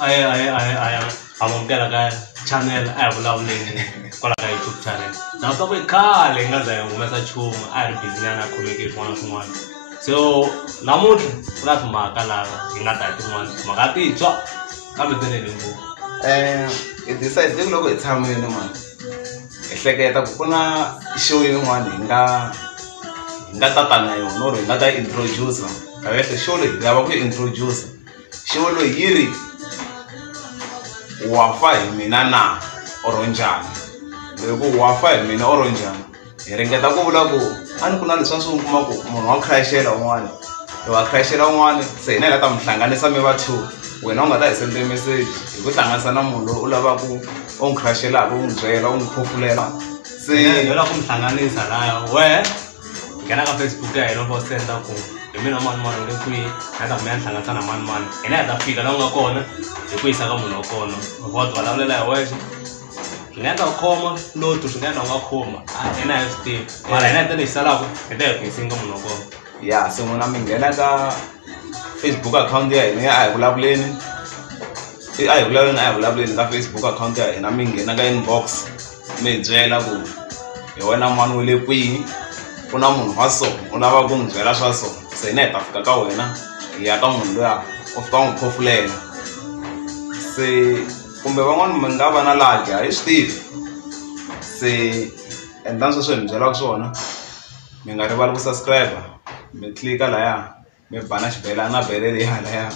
I amamkela ka channel a hi vulavuleni kwala ka YouTube channel na swa ku khale hi nga za hi humesa nchumu a hi ri busy nyana a khomeke swin'wana na swin'wana so namuntlha ku na timhaka laha hi nga ta hi tin'wana timhaka tintshwa kambe ti lele ngopfu hi decide loko hi tshamile mani hi hleketa ku ku na show yin'wana hi nga tata na yona or hi nga ta introduce kahle show leyi hi lava ku introduce show loyi yi ri Wafa hi mina na or njhani loko Wafa hi mina or njhani hi ringeta ku vula ku a ni ku na leswi swi kuma ku munhu wa crashela un'wana loko a crashela un'wana se hina hi la ta mi hlanganisa mi va two wena u nga ta hi sende message hi ku hlanganisa na munhu loyi u lavaka u n'wi crashelaka u n'wi byela u n'wi khofulela se hi lava ku mi hlanganisa laya wehe nghena ka Facebook ya hina vo senda ku hi mina mani u le kwihi na ta mi ya hlanganisa na mani hina hi ta fika laha u nga kona hi ku yisa ka munhu wa kona loko ti vulavulela hi wexe swi nga endla u khoma lotu swi nga endla u nga khoma hina hi swi tivi mara hina hi ta lexi salaka hi ta hi ku yiseni ka munhu wa kona ya se n'wina mi nghena ka Facebook account ya hina a hi vulavuleni ka Facebook account ya hina mi nghena ka inbox mi hi byela ku hi wena mani we le kwihi ku na munhu wa so u lava ku n'wi byela swa so se hina hi ta fika ka wena hi ya ka munhu luya u fika u n'wi khofulela se kumbe van'wani mi nga va na laha a hi swi tivi se endlani sweswo hi mi byelaka swona mi nga rivali ku subscribe mi tlilika laya mi ba na xibelana na bele leya laya